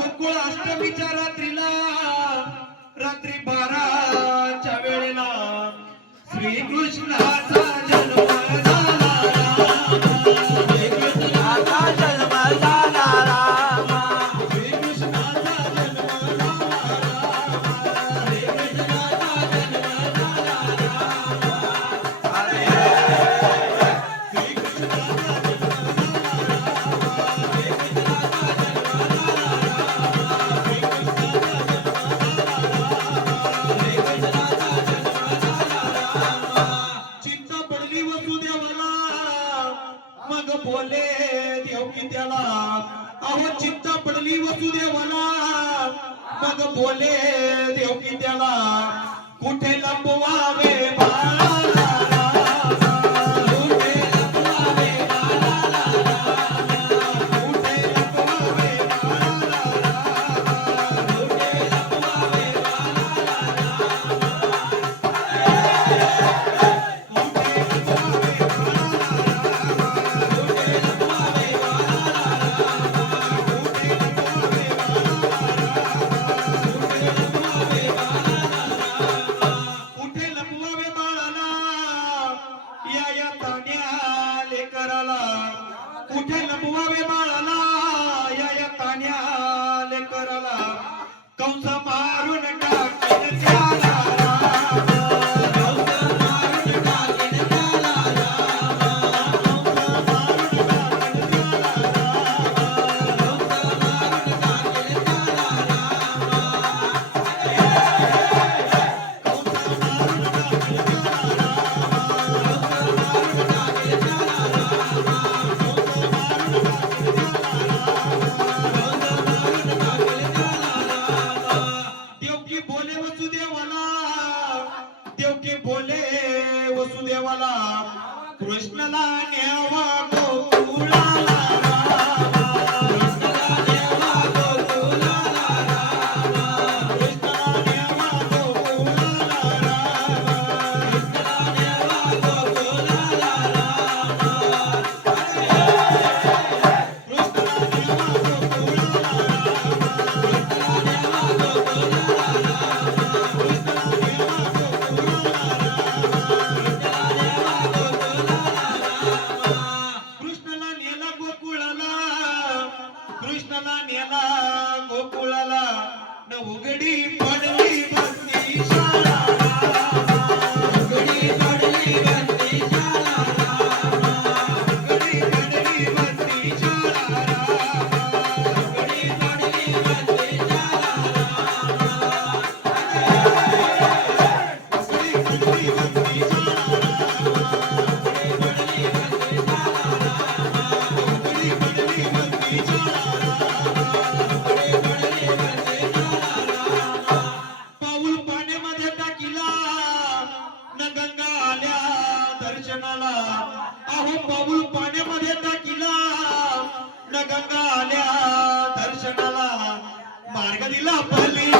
गोकुळ अष्टमीच्या रात्रीला रात्री बाराच्या वेळेला श्रीकृष्णाचा जन्म सापडली वसुदेवाला मग बोले देव की त्याला कुठे लपवावे बाळा? সংস্থা गोकुळाला न उघडी पडली बसली. बाळाला अहो बाबूल पाण्यामध्ये टाकीला. न गंगा आल्या दर्शनाला मार्ग दिला पाली.